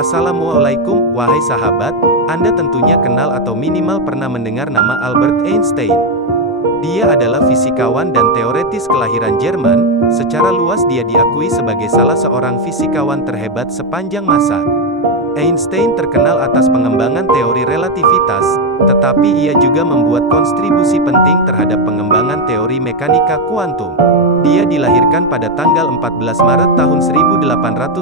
Assalamualaikum, wahai sahabat, Anda tentunya kenal atau minimal pernah mendengar nama Albert Einstein. Dia adalah fisikawan dan teoretis kelahiran Jerman. Secara luas dia diakui sebagai salah seorang fisikawan terhebat sepanjang masa. Einstein terkenal atas pengembangan teori relativitas, tetapi ia juga membuat kontribusi penting terhadap pengembangan teori mekanika kuantum. Dia dilahirkan pada tanggal 14 Maret tahun 1879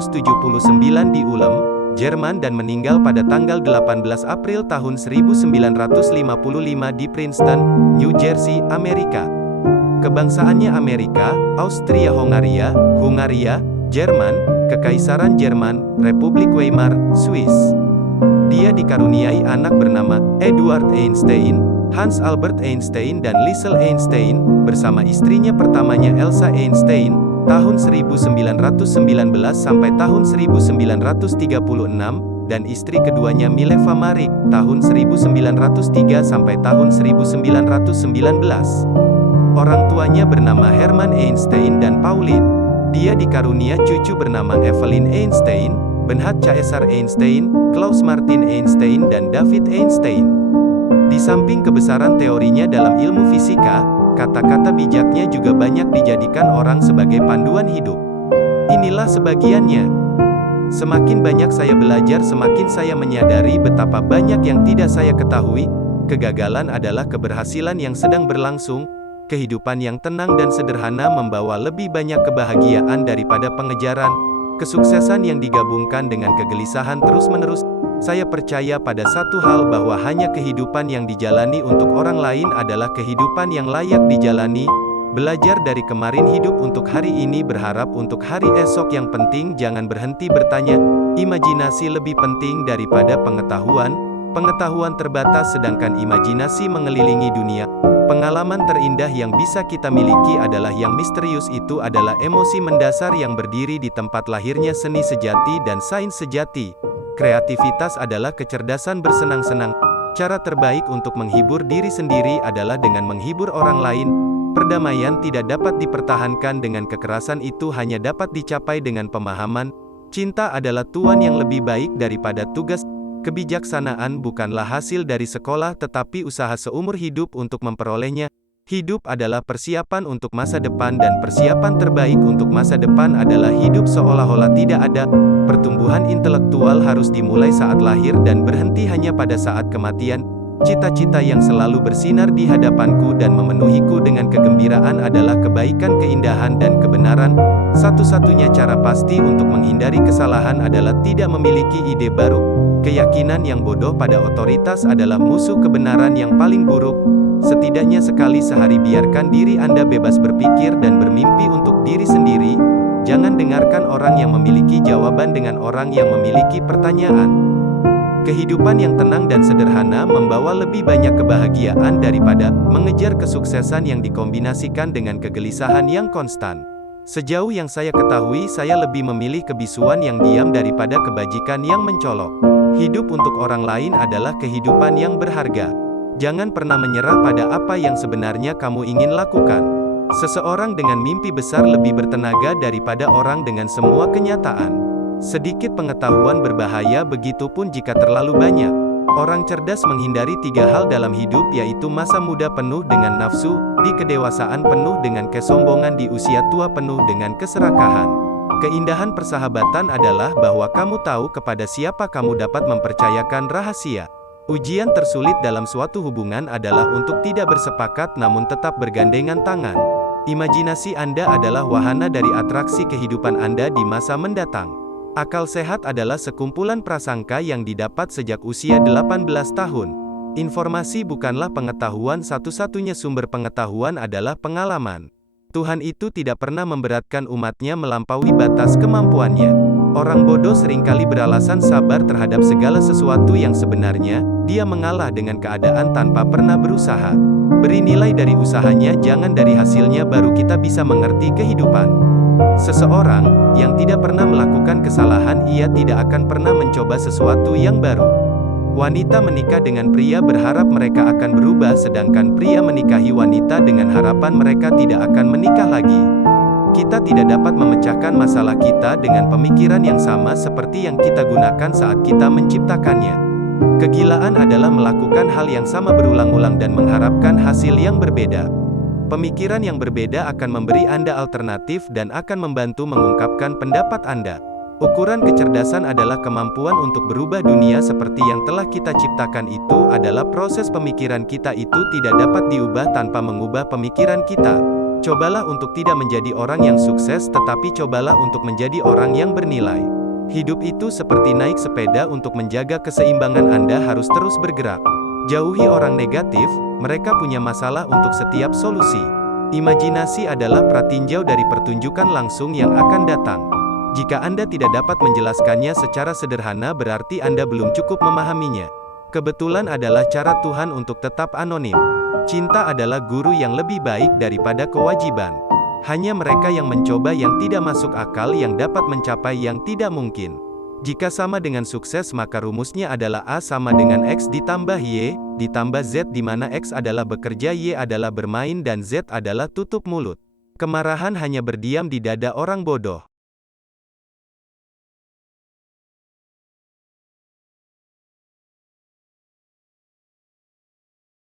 di Ulm, Jerman dan meninggal pada tanggal 18 April tahun 1955 di Princeton, New Jersey, Amerika. Kebangsaan Amerika, Austria-Hongaria, Hungaria, Jerman, Kekaisaran Jerman, Republik Weimar, Swiss. Dia dikaruniai anak bernama Edward Einstein, Hans Albert Einstein dan Liesel Einstein, bersama istrinya pertamanya Elsa Einstein, tahun 1919 sampai tahun 1936, dan istri keduanya Mileva Marik, tahun 1903 sampai tahun 1919. Orang tuanya bernama Hermann Einstein dan Pauline. Dia dikarunia cucu bernama Evelyn Einstein, Bernhard Caesar Einstein, Klaus Martin Einstein dan David Einstein. Di samping kebesaran teorinya dalam ilmu fisika, kata-kata bijaknya juga banyak dijadikan orang sebagai panduan hidup. Inilah sebagiannya. Semakin banyak saya belajar, semakin saya menyadari betapa banyak yang tidak saya ketahui. Kegagalan adalah keberhasilan yang sedang berlangsung. Kehidupan yang tenang dan sederhana membawa lebih banyak kebahagiaan daripada pengejaran. Kesuksesan yang digabungkan dengan kegelisahan terus-menerus. Saya percaya pada satu hal, bahwa hanya kehidupan yang dijalani untuk orang lain adalah kehidupan yang layak dijalani. Belajar dari kemarin, hidup untuk hari ini, berharap untuk hari esok. Yang penting jangan berhenti bertanya. Imajinasi lebih penting daripada pengetahuan. Pengetahuan terbatas sedangkan imajinasi mengelilingi dunia. Pengalaman terindah yang bisa kita miliki adalah yang misterius, itu adalah emosi mendasar yang berdiri di tempat lahirnya seni sejati dan sains sejati. Kreativitas adalah kecerdasan bersenang-senang. Cara terbaik untuk menghibur diri sendiri adalah dengan menghibur orang lain. Perdamaian tidak dapat dipertahankan dengan kekerasan, itu hanya dapat dicapai dengan pemahaman. Cinta adalah tuan yang lebih baik daripada tugas. Kebijaksanaan bukanlah hasil dari sekolah tetapi usaha seumur hidup untuk memperolehnya. Hidup adalah persiapan untuk masa depan dan persiapan terbaik untuk masa depan adalah hidup seolah-olah tidak ada. Pertumbuhan intelektual harus dimulai saat lahir dan berhenti hanya pada saat kematian. Cita-cita yang selalu bersinar di hadapanku dan memenuhiku dengan kegembiraan adalah kebaikan, keindahan dan kebenaran. Satu-satunya cara pasti untuk menghindari kesalahan adalah tidak memiliki ide baru. Keyakinan yang bodoh pada otoritas adalah musuh kebenaran yang paling buruk. Setidaknya sekali sehari biarkan diri Anda bebas berpikir dan bermimpi untuk diri sendiri. Jangan dengarkan orang yang memiliki jawaban dengan orang yang memiliki pertanyaan. Kehidupan yang tenang dan sederhana membawa lebih banyak kebahagiaan daripada mengejar kesuksesan yang dikombinasikan dengan kegelisahan yang konstan. Sejauh yang saya ketahui, saya lebih memilih kebisuan yang diam daripada kebajikan yang mencolok. Hidup untuk orang lain adalah kehidupan yang berharga. Jangan pernah menyerah pada apa yang sebenarnya kamu ingin lakukan. Seseorang dengan mimpi besar lebih bertenaga daripada orang dengan semua kenyataan. Sedikit pengetahuan berbahaya, begitupun jika terlalu banyak. Orang cerdas menghindari 3 hal dalam hidup, yaitu masa muda penuh dengan nafsu, di kedewasaan penuh dengan kesombongan, di usia tua penuh dengan keserakahan. Keindahan persahabatan adalah bahwa kamu tahu kepada siapa kamu dapat mempercayakan rahasia. Ujian tersulit dalam suatu hubungan adalah untuk tidak bersepakat namun tetap bergandengan tangan. Imajinasi Anda adalah wahana dari atraksi kehidupan Anda di masa mendatang. Akal sehat adalah sekumpulan prasangka yang didapat sejak usia 18 tahun. Informasi bukanlah pengetahuan, satu-satunya sumber pengetahuan adalah pengalaman. Tuhan itu tidak pernah memberatkan umatnya melampaui batas kemampuannya. Orang bodoh seringkali beralasan sabar terhadap segala sesuatu yang sebenarnya, dia mengalah dengan keadaan tanpa pernah berusaha. Beri nilai dari usahanya, jangan dari hasilnya, baru kita bisa mengerti kehidupan. Seseorang yang tidak pernah melakukan kesalahan, ia tidak akan pernah mencoba sesuatu yang baru. Wanita menikah dengan pria berharap mereka akan berubah, sedangkan pria menikahi wanita dengan harapan mereka tidak akan menikah lagi. Kita tidak dapat memecahkan masalah kita dengan pemikiran yang sama seperti yang kita gunakan saat kita menciptakannya. Kegilaan adalah melakukan hal yang sama berulang-ulang dan mengharapkan hasil yang berbeda. Pemikiran yang berbeda akan memberi Anda alternatif dan akan membantu mengungkapkan pendapat Anda. Ukuran kecerdasan adalah kemampuan untuk berubah dunia seperti yang telah kita ciptakan. Itu adalah proses pemikiran kita itu tidak dapat diubah tanpa mengubah pemikiran kita. Cobalah untuk tidak menjadi orang yang sukses, tetapi cobalah untuk menjadi orang yang bernilai. Hidup itu seperti naik sepeda. Untuk menjaga keseimbangan Anda harus terus bergerak. Jauhi orang negatif, mereka punya masalah untuk setiap solusi. Imajinasi adalah pratinjau dari pertunjukan langsung yang akan datang. Jika Anda tidak dapat menjelaskannya secara sederhana, berarti Anda belum cukup memahaminya. Kebetulan adalah cara Tuhan untuk tetap anonim. Cinta adalah guru yang lebih baik daripada kewajiban. Hanya mereka yang mencoba yang tidak masuk akal yang dapat mencapai yang tidak mungkin. Jika sama dengan sukses, maka rumusnya adalah A sama dengan X ditambah Y, ditambah Z, di mana X adalah bekerja, Y adalah bermain, dan Z adalah tutup mulut. Kemarahan hanya berdiam di dada orang bodoh.